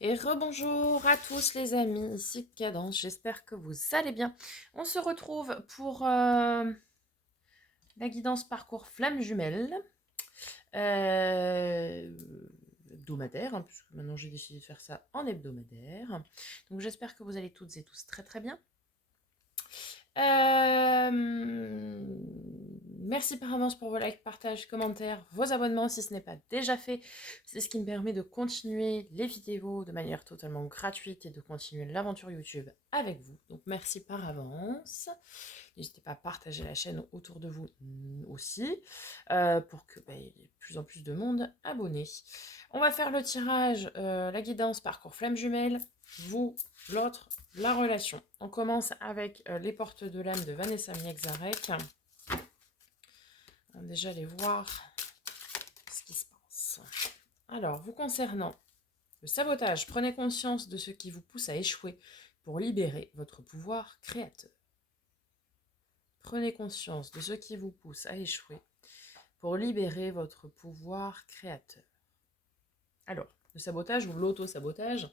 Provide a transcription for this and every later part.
Et rebonjour à tous les amis, ici Cadence, j'espère que vous allez bien. On se retrouve pour la guidance parcours flamme jumelle, euh, hebdomadaire, hein, puisque maintenant j'ai décidé de faire ça en hebdomadaire. Donc j'espère que vous allez toutes et tous très très bien. Merci par avance pour vos likes, partages, commentaires, vos abonnements si ce n'est pas déjà fait. C'est ce qui me permet de continuer les vidéos de manière totalement gratuite et de continuer l'aventure YouTube avec vous. Donc merci par avance. N'hésitez pas à partager la chaîne autour de vous aussi pour que il y ait de plus en plus de monde abonné. On va faire le tirage, la guidance parcours flamme jumelle, vous, l'autre, la relation. On commence avec les portes de l'âme de Vanessa Miexarek. On va déjà aller voir ce qui se passe. Alors, vous concernant le sabotage, prenez conscience de ce qui vous pousse à échouer pour libérer votre pouvoir créateur. Prenez conscience de ce qui vous pousse à échouer pour libérer votre pouvoir créateur. Alors, le sabotage ou l'auto-sabotage,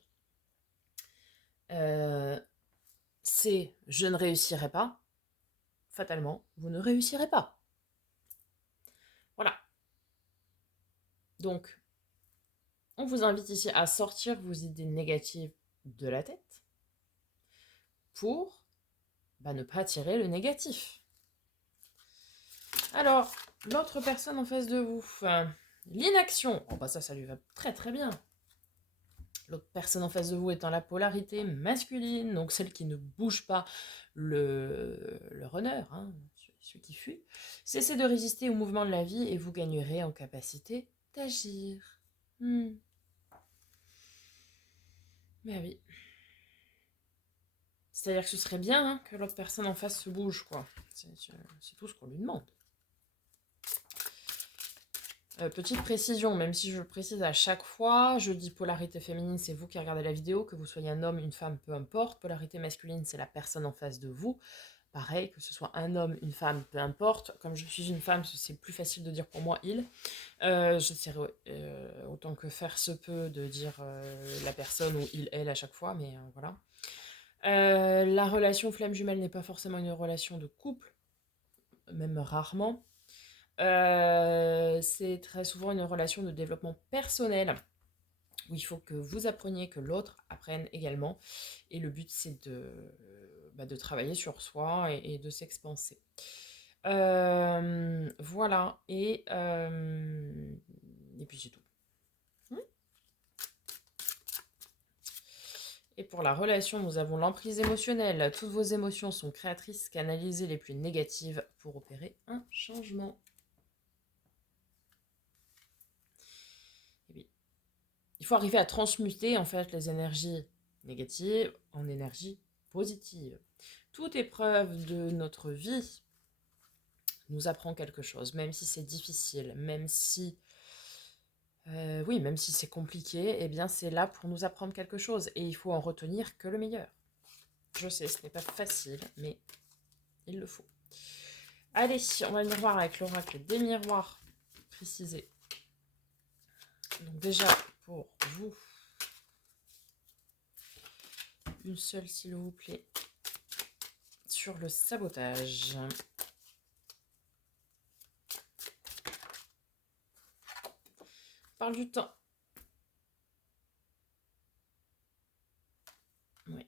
c'est je ne réussirai pas. Fatalement, vous ne réussirez pas. Voilà. Donc, on vous invite ici à sortir vos idées négatives de la tête pour ne pas attirer le négatif. Alors, l'autre personne en face de vous, l'inaction, ça lui va très très bien. L'autre personne en face de vous étant la polarité masculine, donc celle qui ne bouge pas, le runner, hein, celui qui fuit. Cessez de résister au mouvement de la vie et vous gagnerez en capacité d'agir. Mais oui. C'est-à-dire que ce serait bien hein, que l'autre personne en face se bouge, quoi. C'est tout ce qu'on lui demande. Petite précision, même si je le précise à chaque fois, je dis polarité féminine, c'est vous qui regardez la vidéo, que vous soyez un homme, une femme, peu importe. Polarité masculine, c'est la personne en face de vous. Pareil, que ce soit un homme, une femme, peu importe. Comme je suis une femme, c'est plus facile de dire pour moi il. J'essaierai autant que faire se peut de dire la personne ou il, elle à chaque fois, mais voilà. La relation flamme jumelle n'est pas forcément une relation de couple, même rarement. C'est très souvent une relation de développement personnel où il faut que vous appreniez, que l'autre apprenne également. Et le but, c'est de travailler sur soi et de s'expanser. Voilà, et puis c'est tout. Et pour la relation, nous avons l'emprise émotionnelle. Toutes vos émotions sont créatrices, canalisez les plus négatives pour opérer un changement. Et oui. Il faut arriver à transmuter en fait les énergies négatives en énergie positive. Toute épreuve de notre vie nous apprend quelque chose, même si c'est difficile, même si même si c'est compliqué, eh bien c'est là pour nous apprendre quelque chose et il faut en retenir que le meilleur. Je sais, ce n'est pas facile, mais il le faut. Allez, on va venir voir avec l'oracle des miroirs précisés. Donc déjà, pour vous, une seule s'il vous plaît, sur le sabotage. Parle du temps. Oui.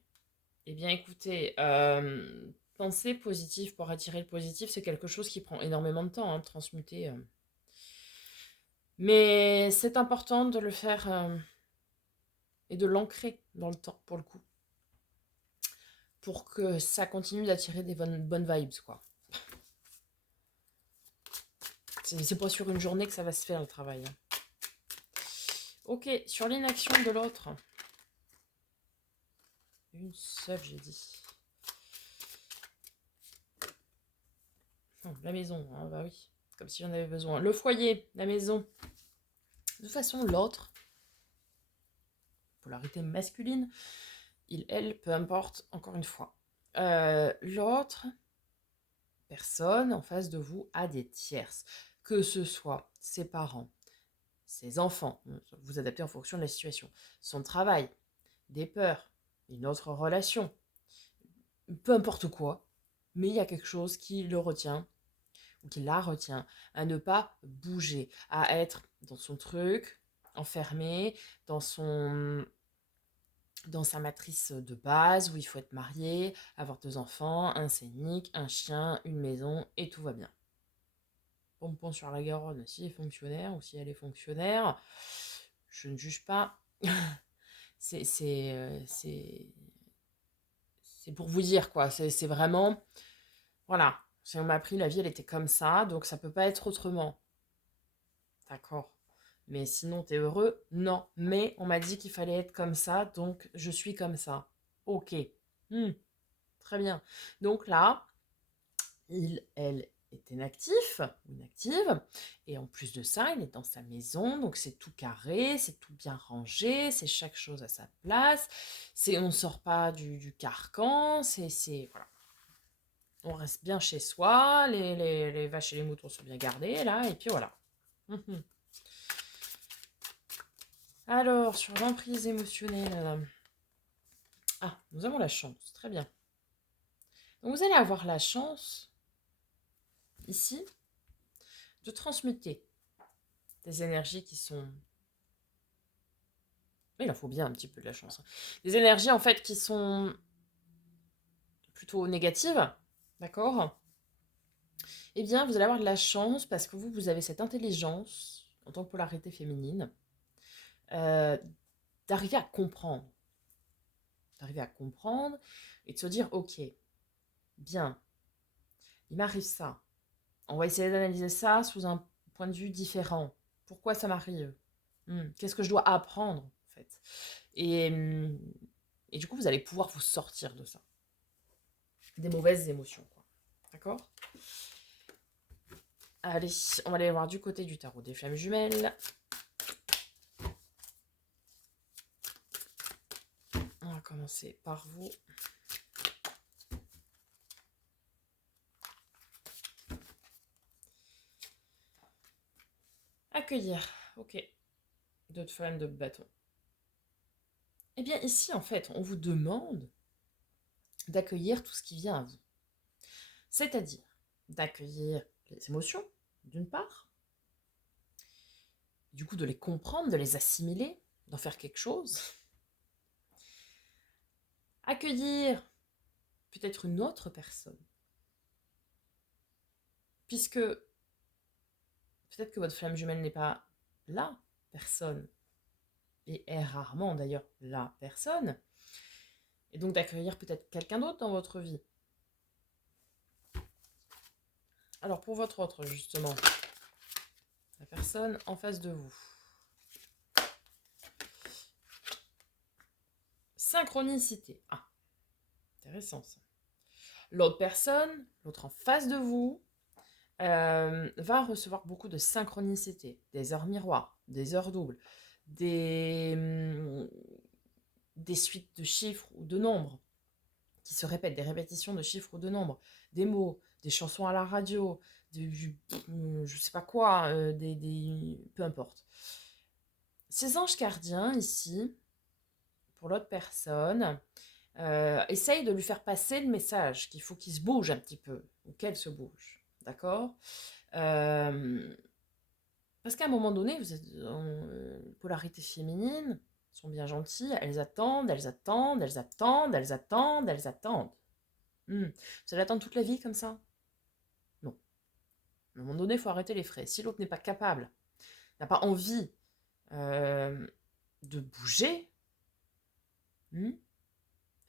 Eh bien écoutez, penser positif pour attirer le positif, c'est quelque chose qui prend énormément de temps, de transmuter. Mais c'est important de le faire et de l'ancrer dans le temps, pour le coup. Pour que ça continue d'attirer des bonnes vibes, quoi. C'est pas sur une journée que ça va se faire, le travail. Ok, sur l'inaction de l'autre. Une seule, j'ai dit. La maison, hein, bah oui. Comme si j'en avais besoin. Le foyer, la maison. De toute façon, l'autre, polarité masculine, il, elle, peu importe, encore une fois. L'autre personne en face de vous a des tierces. Que ce soit ses parents, ses enfants, vous adaptez en fonction de la situation, son travail, des peurs, une autre relation, peu importe quoi, mais il y a quelque chose qui le retient ou qui la retient à ne pas bouger, à être dans son truc, enfermé, dans son dans sa matrice de base où il faut être marié, avoir 2 enfants, un scénic, un chien, une maison et tout va bien. Pompon sur la Garonne, si elle est fonctionnaire ou si elle est fonctionnaire, je ne juge pas. c'est c'est euh, c'est c'est pour vous dire quoi. C'est vraiment voilà. Si on m'a appris la vie, elle était comme ça, donc ça peut pas être autrement. D'accord. Mais sinon, t'es heureux? Non. Mais on m'a dit qu'il fallait être comme ça, donc je suis comme ça. Ok. Hmm, très bien. Donc là, elle est inactif, inactive, et en plus de ça, il est dans sa maison, donc c'est tout carré, c'est tout bien rangé, c'est chaque chose à sa place, on ne sort pas du carcan, voilà. On reste bien chez soi, les vaches et les moutons sont bien gardés, là, et puis voilà. Mhm. Alors, sur l'emprise émotionnelle, ah, nous avons la chance, très bien. Donc vous allez avoir la chance, ici, de transmuter des énergies qui sont... Mais il en faut bien un petit peu de la chance. Des énergies, en fait, qui sont plutôt négatives, d'accord? Eh bien, vous allez avoir de la chance parce que vous avez cette intelligence, en tant que polarité féminine, euh, d'arriver à comprendre. D'arriver à comprendre et de se dire, ok, bien, il m'arrive ça. On va essayer d'analyser ça sous un point de vue différent. Pourquoi ça m'arrive? Qu'est-ce que je dois apprendre, en fait? Et du coup, vous allez pouvoir vous sortir de ça. Des mauvaises émotions, quoi. D'accord? Allez, on va aller voir du côté du tarot des flammes jumelles. On va commencer par vous. Accueillir. Ok. D'autres flammes de bâton. Eh bien, ici, en fait, on vous demande d'accueillir tout ce qui vient à vous. C'est-à-dire d'accueillir les émotions, d'une part, du coup de les comprendre, de les assimiler, d'en faire quelque chose. Accueillir peut-être une autre personne, puisque peut-être que votre flamme jumelle n'est pas la personne, et est rarement d'ailleurs la personne, et donc d'accueillir peut-être quelqu'un d'autre dans votre vie. Alors pour votre autre, justement, la personne en face de vous. Synchronicité. Ah, intéressant ça. L'autre personne, l'autre en face de vous, va recevoir beaucoup de synchronicité, des heures miroirs, des heures doubles, des suites de chiffres ou de nombres qui se répètent, des répétitions de chiffres ou de nombres, des mots, des chansons à la radio, je sais pas quoi, peu importe. Ces anges gardiens ici, pour l'autre personne, essaye de lui faire passer le message qu'il faut qu'il se bouge un petit peu, ou qu'elle se bouge, d'accord? Parce qu'à un moment donné, vous êtes en polarité féminine, sont bien gentilles, elles attendent, elles attendent, elles attendent, elles attendent, elles attendent. Vous allez attendre toute la vie comme ça? Non. À un moment donné, il faut arrêter les frais. Si l'autre n'est pas capable, n'a pas envie euh, de bouger, eh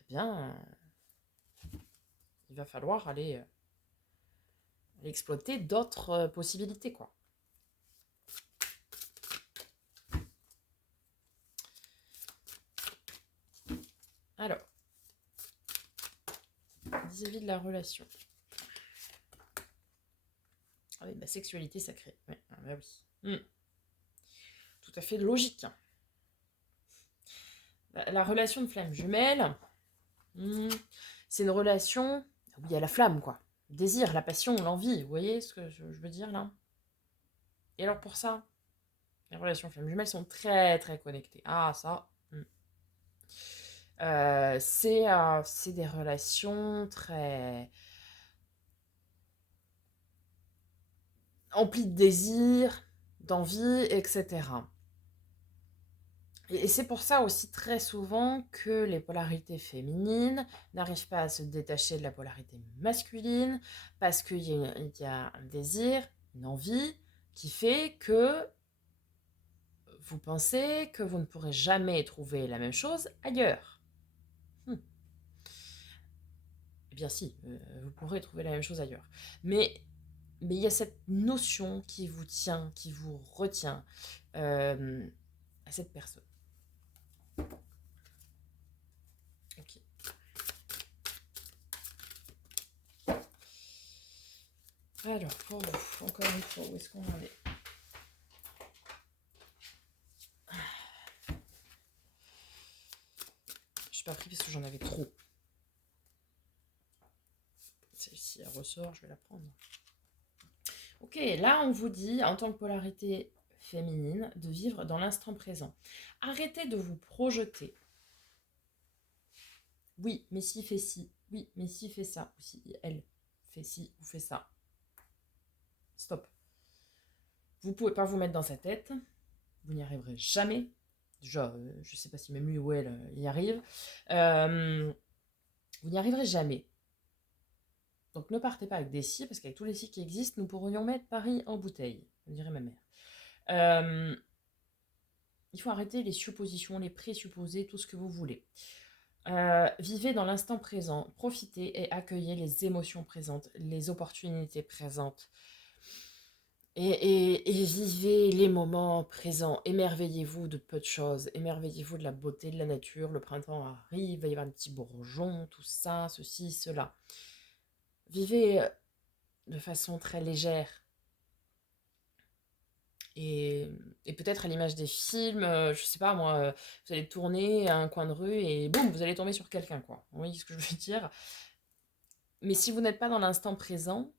bien, il va falloir aller exploiter d'autres possibilités, quoi. Alors, vis-à-vis de la relation. Ah oui, bah, sexualité sacrée. Ouais, ah bah oui. Tout à fait logique. La relation de flamme jumelle, c'est une relation où il y a la flamme, quoi. Le désir, la passion, l'envie. Vous voyez ce que je veux dire là? Et alors pour ça, les relations flamme jumelle sont très très connectées. Ah, ça. C'est des relations très emplies de désirs, d'envie, etc. Et c'est pour ça aussi très souvent que les polarités féminines n'arrivent pas à se détacher de la polarité masculine, parce qu'il y a un désir, une envie, qui fait que vous pensez que vous ne pourrez jamais trouver la même chose ailleurs. Eh bien si, vous pourrez trouver la même chose ailleurs. Mais il y a cette notion qui vous tient, qui vous retient à cette personne. Ok. Alors, pour vous, encore une fois, où est-ce qu'on en est? Je suis pas pris parce que j'en avais trop. Celle-ci, elle ressort, je vais la prendre. Ok, là on vous dit, en tant que polarité féminine, de vivre dans l'instant présent. Arrêtez de vous projeter. Oui, mais si fait ci. Oui, mais si fait ça. Ou si elle fait ci ou fait ça. Stop. Vous pouvez pas vous mettre dans sa tête. Vous n'y arriverez jamais. Déjà, je sais pas si même lui ou elle y arrive. Vous n'y arriverez jamais. Donc ne partez pas avec des si, parce qu'avec tous les si qui existent, nous pourrions mettre Paris en bouteille, me dirait ma mère. Il faut arrêter les suppositions, les présupposés, tout ce que vous voulez. Vivez dans l'instant présent, profitez et accueillez les émotions présentes, les opportunités présentes. Et vivez les moments présents. Émerveillez-vous de peu de choses. Émerveillez-vous de la beauté de la nature. Le printemps arrive, il va y avoir un petit bourgeon, tout ça, ceci, cela. Vivez de façon très légère. Et, et peut-être à l'image des films, je sais pas moi, vous allez tourner à un coin de rue et boum, vous allez tomber sur quelqu'un, quoi. Vous voyez ce que je veux dire? Mais si vous n'êtes pas dans l'instant présent,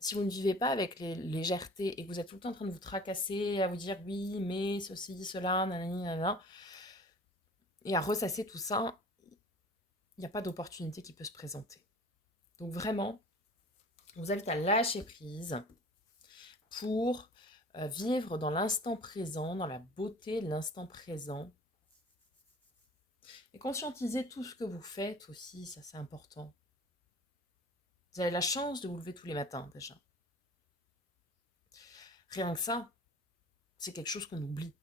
si vous ne vivez pas avec les légèreté et que vous êtes tout le temps en train de vous tracasser, à vous dire oui, mais ceci, cela, nanani, nanana, et à ressasser tout ça, il n'y a pas d'opportunité qui peut se présenter. Donc vraiment, je vous invite à lâcher prise pour vivre dans l'instant présent, dans la beauté de l'instant présent. Et conscientiser tout ce que vous faites aussi, ça c'est important. Vous avez la chance de vous lever tous les matins déjà. Rien que ça, c'est quelque chose qu'on oublie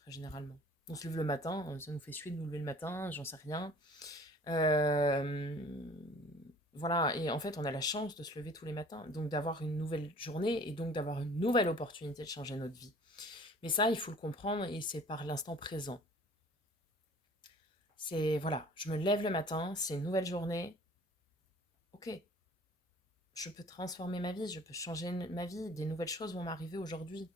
très généralement. On se lève le matin, ça nous fait suer de nous lever le matin, j'en sais rien. Voilà, et en fait on a la chance de se lever tous les matins, donc d'avoir une nouvelle journée et donc d'avoir une nouvelle opportunité de changer notre vie. Mais ça, il faut le comprendre et c'est par l'instant présent. C'est, voilà, je me lève le matin, c'est une nouvelle journée. Ok, je peux transformer ma vie, je peux changer ma vie, des nouvelles choses vont m'arriver aujourd'hui.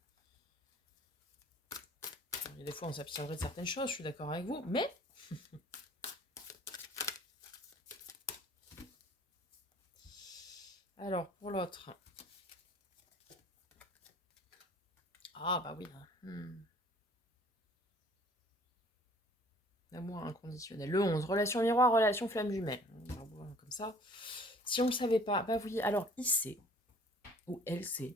Et des fois, on s'abstiendrait de certaines choses, je suis d'accord avec vous, mais... Alors, pour l'autre... Ah, bah oui. L'amour inconditionnel. Le 11, relation miroir, relation flamme jumelle. Comme ça. Si on ne le savait pas, bah oui, alors il sait, ou elle sait,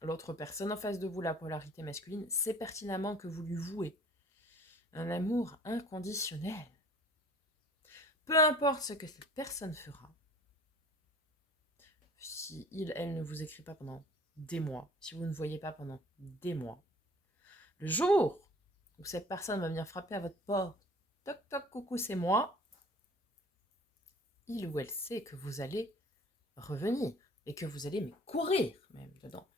l'autre personne en face de vous, la polarité masculine, sait pertinemment que vous lui vouez un amour inconditionnel. Peu importe ce que cette personne fera, si elle ne vous écrit pas pendant des mois, si vous ne voyez pas pendant des mois, le jour où cette personne va venir frapper à votre porte, toc toc, coucou, c'est moi, il ou elle sait que vous allez revenir et que vous allez courir même dedans.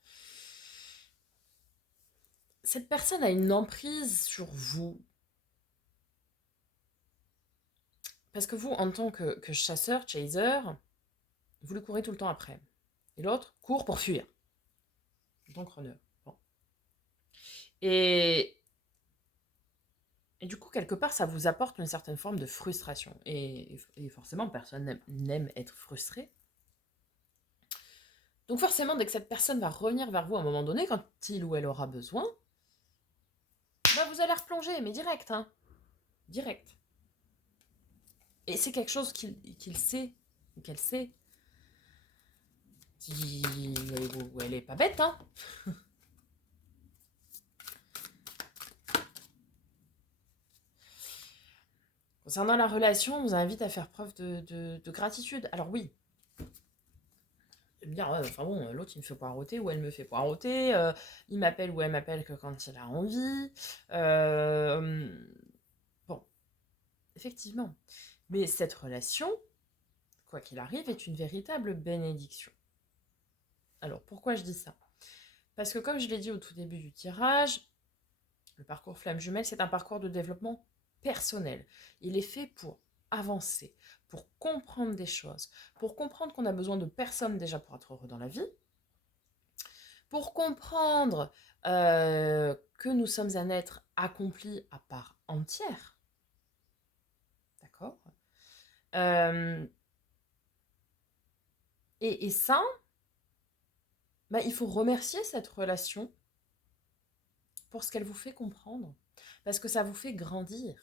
Cette personne a une emprise sur vous. Parce que vous, en tant que chasseur, chaser, vous le courez tout le temps après. Et l'autre court pour fuir. En tant que runner. Bon. Et du coup, quelque part, ça vous apporte une certaine forme de frustration. Et forcément, personne n'aime être frustré. Donc forcément, dès que cette personne va revenir vers vous à un moment donné, quand il ou elle aura besoin, bah vous allez replonger, mais direct, hein. Direct. Et c'est quelque chose qu'il sait, ou qu'elle sait. Elle est pas bête, hein. Concernant la relation, on vous invite à faire preuve de gratitude. Alors oui, dire, ouais, enfin bon, l'autre il me fait poireauter ou elle me fait poireauter, il m'appelle ou elle m'appelle que quand il a envie. Bon, effectivement. Mais cette relation, quoi qu'il arrive, est une véritable bénédiction. Alors pourquoi je dis ça? Parce que comme je l'ai dit au tout début du tirage, le parcours flamme jumelle, c'est un parcours de développement personnel. Il est fait pour avancer, pour comprendre des choses, pour comprendre qu'on a besoin de personne déjà pour être heureux dans la vie, pour comprendre que nous sommes un être accompli à part entière. D'accord. Et ça, bah, il faut remercier cette relation pour ce qu'elle vous fait comprendre, parce que ça vous fait grandir.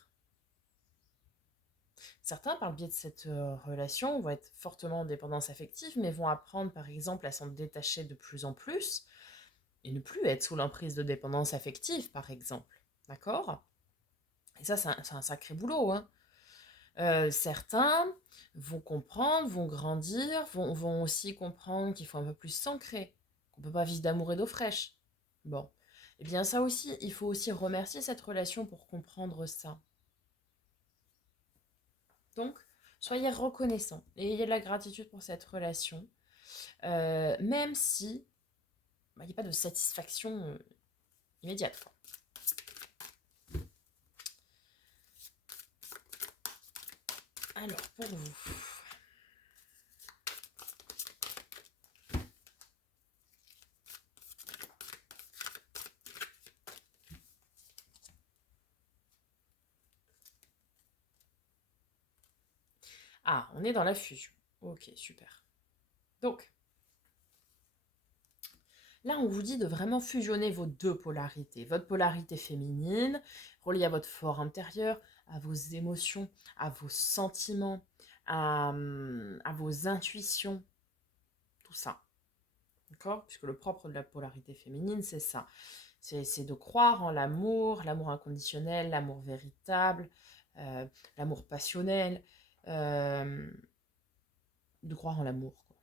Certains, par le biais de cette relation, vont être fortement en dépendance affective, mais vont apprendre, par exemple, à s'en détacher de plus en plus et ne plus être sous l'emprise de dépendance affective, par exemple. D'accord? Et ça, c'est un sacré boulot, hein. Certains vont comprendre, vont grandir, vont aussi comprendre qu'il faut un peu plus s'ancrer, qu'on ne peut pas vivre d'amour et d'eau fraîche. Bon, eh bien ça aussi, il faut aussi remercier cette relation pour comprendre ça. Donc, soyez reconnaissants et ayez de la gratitude pour cette relation, même si il n'y a pas de satisfaction immédiate, quoi. Alors, pour vous. Ah, on est dans la fusion. Ok, super. Donc, là, on vous dit de vraiment fusionner vos deux polarités. Votre polarité féminine, reliée à votre fort intérieur, à vos émotions, à vos sentiments, à vos intuitions, tout ça. D'accord? Puisque le propre de la polarité féminine, c'est ça. C'est de croire en l'amour inconditionnel, l'amour véritable, l'amour passionnel, euh, de croire en l'amour, quoi.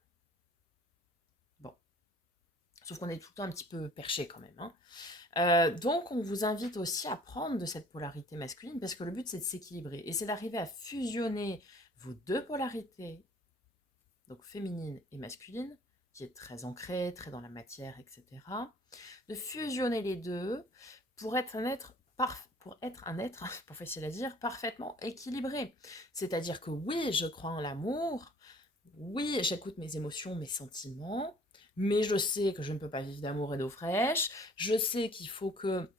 Bon. Sauf qu'on est tout le temps un petit peu perché quand même, hein. Donc, on vous invite aussi à prendre de cette polarité masculine parce que le but, c'est de s'équilibrer et c'est d'arriver à fusionner vos deux polarités, donc féminine et masculine, qui est très ancrée, très dans la matière, etc. De fusionner les deux pour être un être pas facile à dire, parfaitement équilibré. C'est-à-dire que oui, je crois en l'amour, oui, j'écoute mes émotions, mes sentiments, mais je sais que je ne peux pas vivre d'amour et d'eau fraîche, je sais qu'il faut que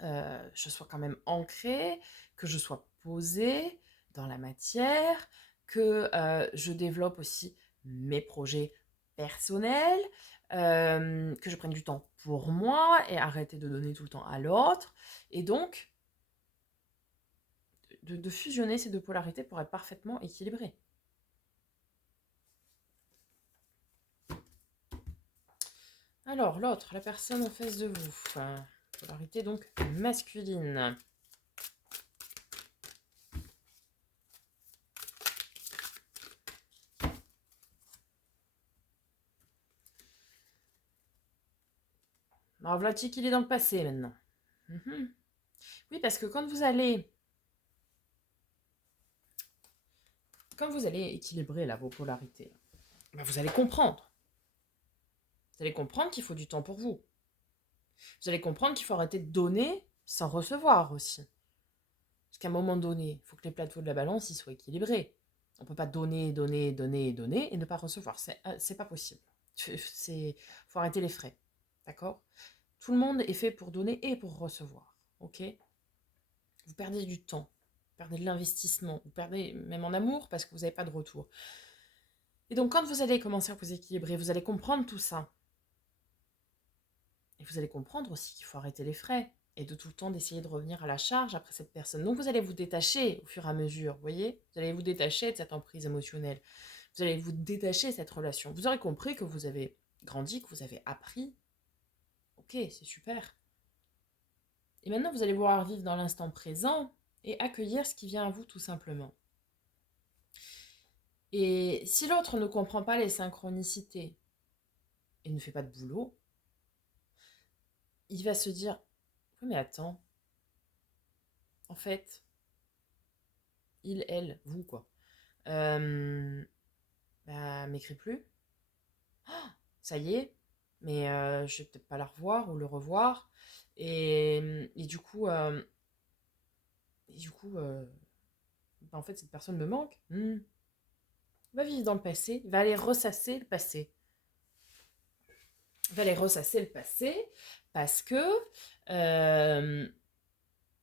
je sois quand même ancrée, que je sois posée dans la matière, que je développe aussi mes projets personnels, que je prenne du temps pour moi et arrêter de donner tout le temps à l'autre. Et donc, de fusionner ces deux polarités pour être parfaitement équilibré. Alors, l'autre, la personne en face de vous. Polarité donc masculine. Alors, voilà qu'il est dans le passé maintenant. Oui, parce que quand vous allez équilibrer là, vos polarités, ben, vous allez comprendre. Vous allez comprendre qu'il faut du temps pour vous. Vous allez comprendre qu'il faut arrêter de donner sans recevoir aussi. Parce qu'à un moment donné, il faut que les plateaux de la balance ils soient équilibrés. On ne peut pas donner, donner, donner, donner et ne pas recevoir. C'est pas possible. Faut arrêter les frais. D'accord? Tout le monde est fait pour donner et pour recevoir. Ok? Vous perdez du temps, vous perdez de l'investissement, vous perdez même en amour parce que vous n'avez pas de retour. Et donc quand vous allez commencer à vous équilibrer, vous allez comprendre tout ça. Et vous allez comprendre aussi qu'il faut arrêter les frais. et de tout le temps d'essayer de revenir à la charge après cette personne. Donc vous allez vous détacher au fur et à mesure, vous voyez? Vous allez vous détacher de cette emprise émotionnelle. Vous allez vous détacher de cette relation. Vous aurez compris que vous avez grandi, que vous avez appris. Ok, c'est super. Et maintenant, vous allez pouvoir vivre dans l'instant présent et accueillir ce qui vient à vous tout simplement. Et si l'autre ne comprend pas les synchronicités et ne fait pas de boulot, il va se dire, oui mais attends, en fait, il, elle, vous quoi, m'écrit plus, ça y est, mais je vais peut-être pas la revoir ou le revoir, et du coup, en fait cette personne me manque. Va vivre dans le passé, va aller ressasser le passé. Va aller ressasser le passé parce que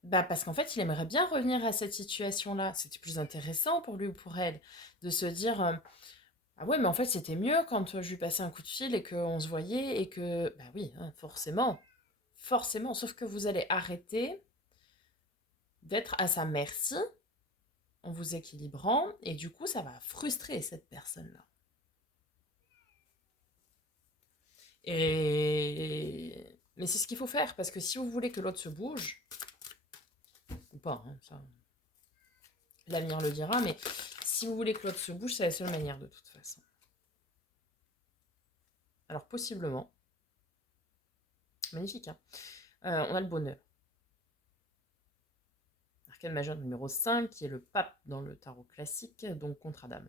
parce qu'en fait il aimerait bien revenir à cette situation-là. C'était plus intéressant pour lui ou pour elle de se dire ah ouais mais en fait c'était mieux quand je lui passais un coup de fil et qu'on se voyait et que bah oui hein, forcément sauf que vous allez arrêter d'être à sa merci en vous équilibrant et du coup ça va frustrer cette personne-là. Mais c'est ce qu'il faut faire, parce que si vous voulez que l'autre se bouge, ou pas, hein, ça, l'avenir le dira, mais si vous voulez que l'autre se bouge, c'est la seule manière de toute façon. Alors possiblement, magnifique, hein, on a le bonheur. Arcane majeur numéro 5, qui est le pape dans le tarot classique, donc contre-Adam.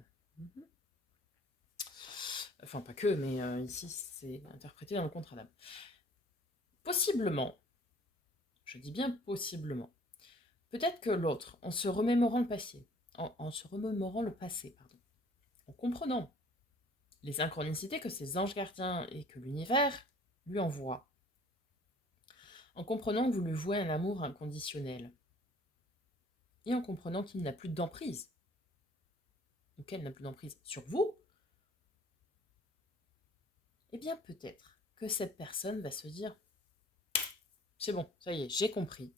Enfin, pas que, mais ici, c'est interprété dans le contre-Adam. Possiblement, je dis bien possiblement, peut-être que l'autre, en se remémorant le passé, en comprenant les synchronicités que ses anges gardiens et que l'univers lui envoient, en comprenant que vous lui vouez un amour inconditionnel, et en comprenant qu'il n'a plus d'emprise, ou qu'elle n'a plus d'emprise sur vous, eh bien peut-être que cette personne va se dire « C'est bon, ça y est, j'ai compris.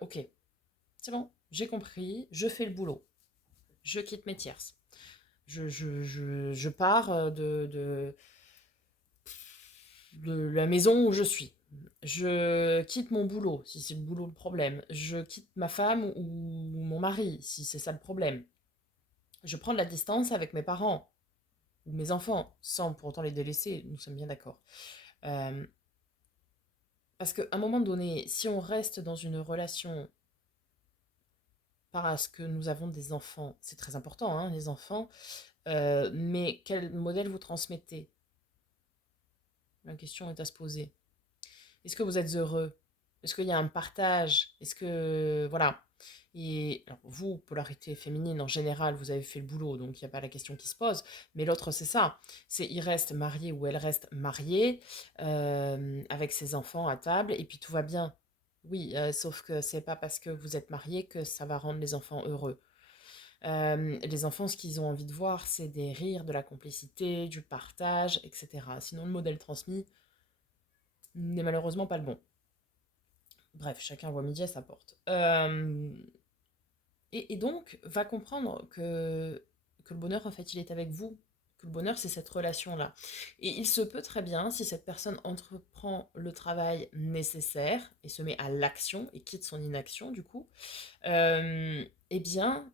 Ok, c'est bon, j'ai compris, je fais le boulot. Je quitte mes tierces. Je pars de la maison où je suis. Je quitte mon boulot, si c'est le boulot le problème. Je quitte ma femme ou mon mari, si c'est ça le problème. Je prends de la distance avec mes parents ou mes enfants, sans pour autant les délaisser, nous sommes bien d'accord. Parce qu'à un moment donné, si on reste dans une relation parce que nous avons des enfants, c'est très important, hein, les enfants, mais quel modèle vous transmettez? La question est à se poser. Est-ce que vous êtes heureux? Est-ce qu'il y a un partage? Est-ce que... Voilà. Et alors, vous, polarité féminine, en général, vous avez fait le boulot, donc il n'y a pas la question qui se pose. Mais l'autre, c'est ça. C'est il reste marié ou elle reste mariée, avec ses enfants à table, et puis tout va bien. Oui, sauf que c'est pas parce que vous êtes marié que ça va rendre les enfants heureux. Les enfants, ce qu'ils ont envie de voir, c'est des rires, de la complicité, du partage, etc. Sinon, le modèle transmis n'est malheureusement pas le bon. Bref, chacun voit midi à sa porte. Et donc, va comprendre que le bonheur, en fait, il est avec vous. Que le bonheur, c'est cette relation-là. Et il se peut très bien, si cette personne entreprend le travail nécessaire et se met à l'action et quitte son inaction, du coup, eh bien,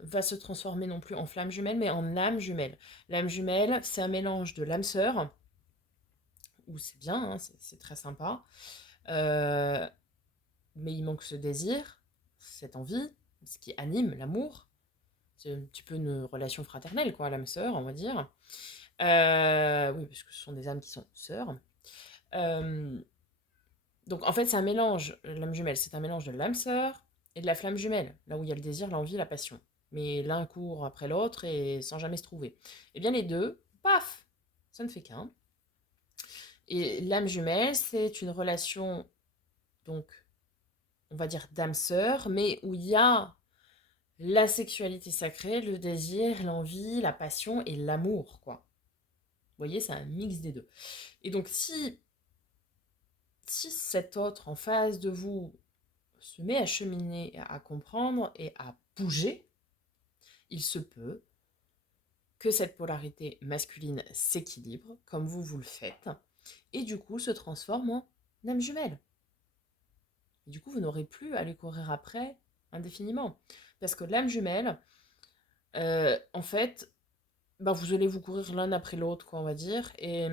va se transformer non plus en flamme jumelle, mais en âme jumelle. L'âme jumelle, c'est un mélange de l'âme sœur, où c'est bien, hein, c'est très sympa, mais il manque ce désir, cette envie, ce qui anime l'amour. C'est un petit peu une relation fraternelle, quoi, l'âme sœur, on va dire. Oui, parce que ce sont des âmes qui sont sœurs. Donc en fait, c'est un mélange, l'âme jumelle, c'est un mélange de l'âme sœur et de la flamme jumelle, là où il y a le désir, l'envie, la passion. Mais l'un court après l'autre et sans jamais se trouver. Eh bien les deux, paf, ça ne fait qu'un. Et l'âme jumelle, c'est une relation, donc, on va dire d'âme sœur, mais où il y a la sexualité sacrée, le désir, l'envie, la passion et l'amour, quoi. Vous voyez, c'est un mix des deux. Et donc, si si cet autre en face de vous se met à cheminer, à comprendre et à bouger, il se peut que cette polarité masculine s'équilibre, comme vous le faites, et du coup se transforme en âme jumelle. Et du coup, vous n'aurez plus à les courir après indéfiniment. Parce que l'âme jumelle, en fait, vous allez vous courir l'un après l'autre, quoi, on va dire. Et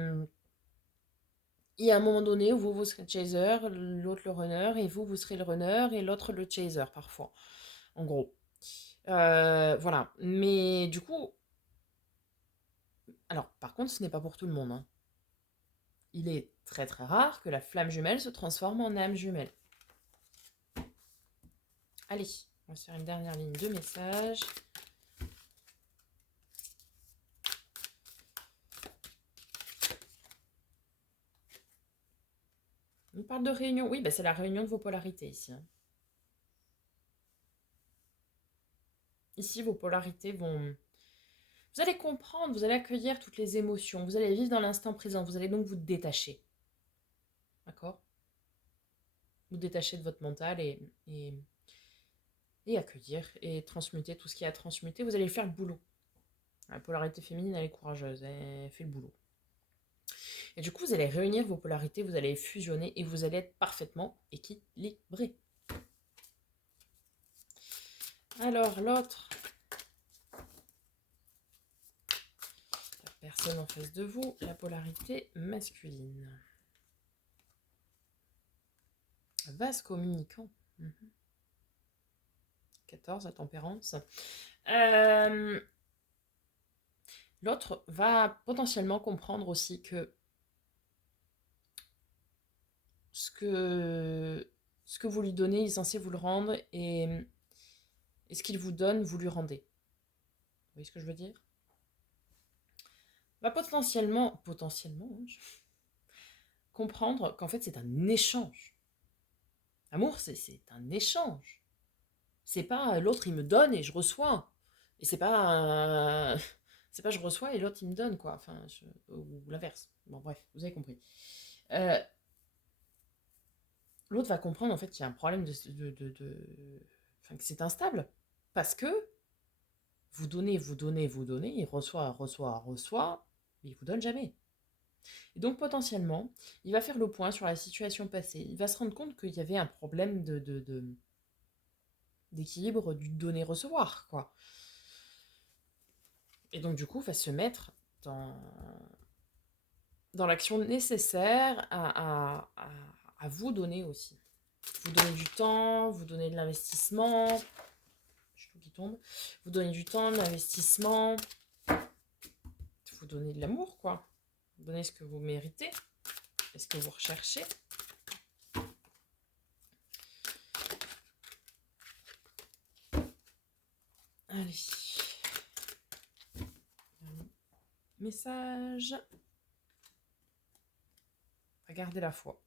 il y a un moment donné où vous serez le chaser, l'autre le runner, et vous serez le runner, et l'autre le chaser, parfois. En gros. Voilà. Mais du coup, alors, par contre, ce n'est pas pour tout le monde, hein. Il est très très rare que la flamme jumelle se transforme en âme jumelle. Allez, on va se faire une dernière ligne de message. On parle de réunion. Oui, c'est la réunion de vos polarités ici, hein. Ici, vos polarités vont... Vous allez comprendre, vous allez accueillir toutes les émotions, vous allez vivre dans l'instant présent, vous allez donc vous détacher. D'accord? Vous détacher de votre mental et accueillir et transmuter tout ce qui est à transmuter. Vous allez faire le boulot. La polarité féminine, elle est courageuse, elle fait le boulot. Et du coup, vous allez réunir vos polarités, vous allez fusionner et vous allez être parfaitement équilibré. Alors, l'autre... Personne en face de vous, la polarité masculine. Vase communicant. 14, la tempérance. L'autre va potentiellement comprendre aussi que ce que vous lui donnez, il est censé vous le rendre, et ce qu'il vous donne, vous lui rendez. Vous voyez ce que je veux dire? Va potentiellement comprendre qu'en fait c'est un échange. L'amour, c'est un échange. C'est pas l'autre il me donne et je reçois. Et c'est pas c'est pas je reçois et l'autre il me donne, quoi. Enfin, ou l'inverse. Bon, bref, vous avez compris. L'autre va comprendre en fait qu'il y a un problème enfin, que c'est instable. Parce que vous donnez, il reçoit, mais il vous donne jamais. Et donc potentiellement, il va faire le point sur la situation passée. Il va se rendre compte qu'il y avait un problème d'équilibre du donner-recevoir, quoi. Et donc du coup, va se mettre dans l'action nécessaire à vous donner aussi. Vous donnez du temps, vous donnez de l'investissement. Je trouve qu'il tombe. Vous donnez du temps, de l'investissement. Vous donnez de l'amour, quoi. Vous donnez ce que vous méritez et ce que vous recherchez. Allez. Message. Regardez la foi.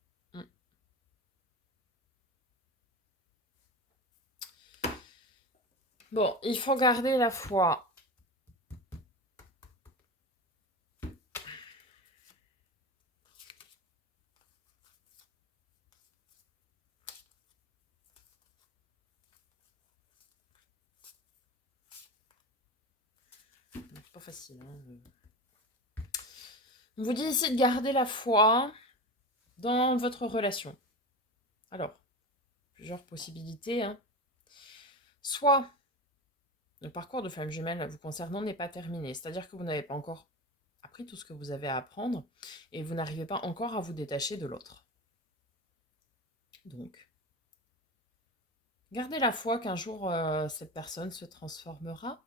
Bon, il faut garder la foi. C'est pas facile, hein. On vous dit ici de garder la foi dans votre relation. Alors, plusieurs possibilités, hein. Soit le parcours de flamme jumelle vous concernant n'est pas terminé, c'est-à-dire que vous n'avez pas encore appris tout ce que vous avez à apprendre et vous n'arrivez pas encore à vous détacher de l'autre. Donc, gardez la foi qu'un jour cette personne se transformera,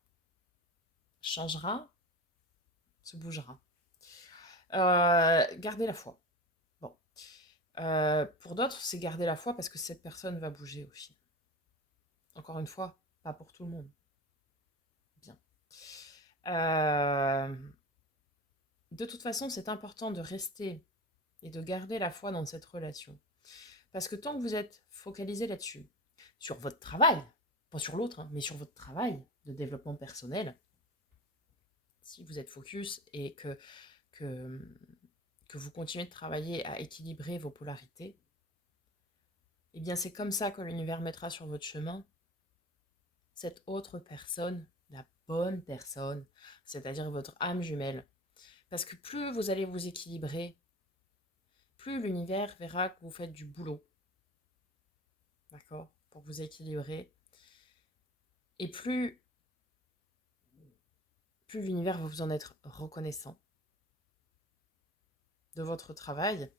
changera, se bougera. Gardez la foi. Bon. Pour d'autres, c'est garder la foi parce que cette personne va bouger aussi. Encore une fois, pas pour tout le monde. Bien. De toute façon, c'est important de rester et de garder la foi dans cette relation. Parce que tant que vous êtes focalisé là-dessus, sur votre travail, pas sur l'autre, hein, mais sur votre travail de développement personnel, si vous êtes focus et que vous continuez de travailler à équilibrer vos polarités, eh bien c'est comme ça que l'univers mettra sur votre chemin cette autre personne, la bonne personne, c'est-à-dire votre âme jumelle. Parce que plus vous allez vous équilibrer, plus l'univers verra que vous faites du boulot, d'accord, pour vous équilibrer. Et plus l'univers va vous en être reconnaissant de votre travail.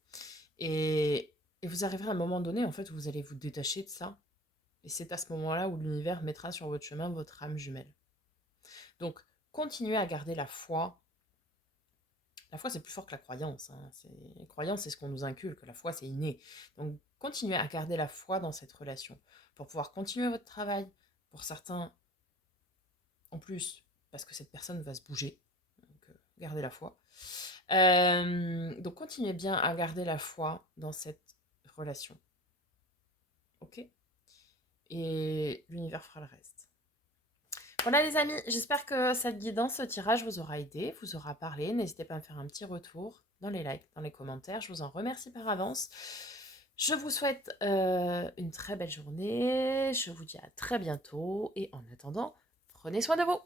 Et vous arriverez à un moment donné, en fait, où vous allez vous détacher de ça. Et c'est à ce moment-là où l'univers mettra sur votre chemin votre âme jumelle. Donc, continuez à garder la foi. La foi, c'est plus fort que la croyance. Hein. La croyance, c'est ce qu'on nous inculque. La foi, c'est inné. Donc, continuez à garder la foi dans cette relation pour pouvoir continuer votre travail. Pour certains, en plus, parce que cette personne va se bouger. Donc, gardez la foi. Donc, continuez bien à garder la foi dans cette relation. Ok ? Et l'univers fera le reste. Voilà les amis, j'espère que cette guidance, ce tirage vous aura aidé, vous aura parlé. N'hésitez pas à me faire un petit retour dans les likes, dans les commentaires. Je vous en remercie par avance. Je vous souhaite une très belle journée. Je vous dis à très bientôt. Et en attendant, prenez soin de vous.